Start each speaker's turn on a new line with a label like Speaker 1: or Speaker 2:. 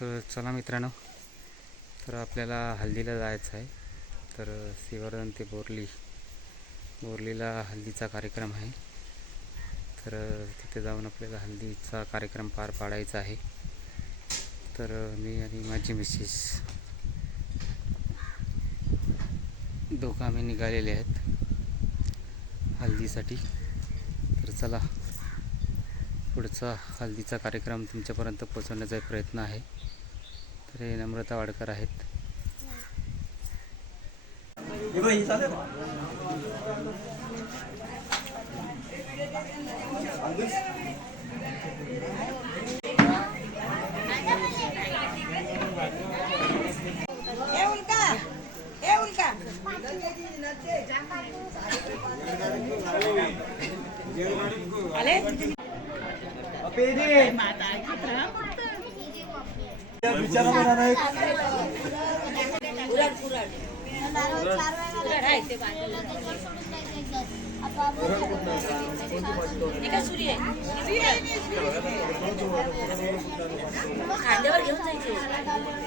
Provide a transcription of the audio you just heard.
Speaker 1: तर चला मित्रांनो तर आपल्याला हल्दीला जायचं आहे. तर सिवर्धन ते बोरली बोरलीला हल्दीचा कार्यक्रम आहे. तर तिथे जाऊन आपल्याला हल्दीचा कार्यक्रम पार पाडायचा आहे. तर मी आणि माझी मिसेस दोघं आम्ही निघालेले आहेत हल्दीसाठी. तर चला. पुढचा हल्दीचा कार्यक्रम तुमच्यापर्यंत पोहोचवण्याचा प्रयत्न आहे. तर हे नम्रता वाडकर आहेत.
Speaker 2: उल्का आहे ते खांद्यावर घेऊन जायचे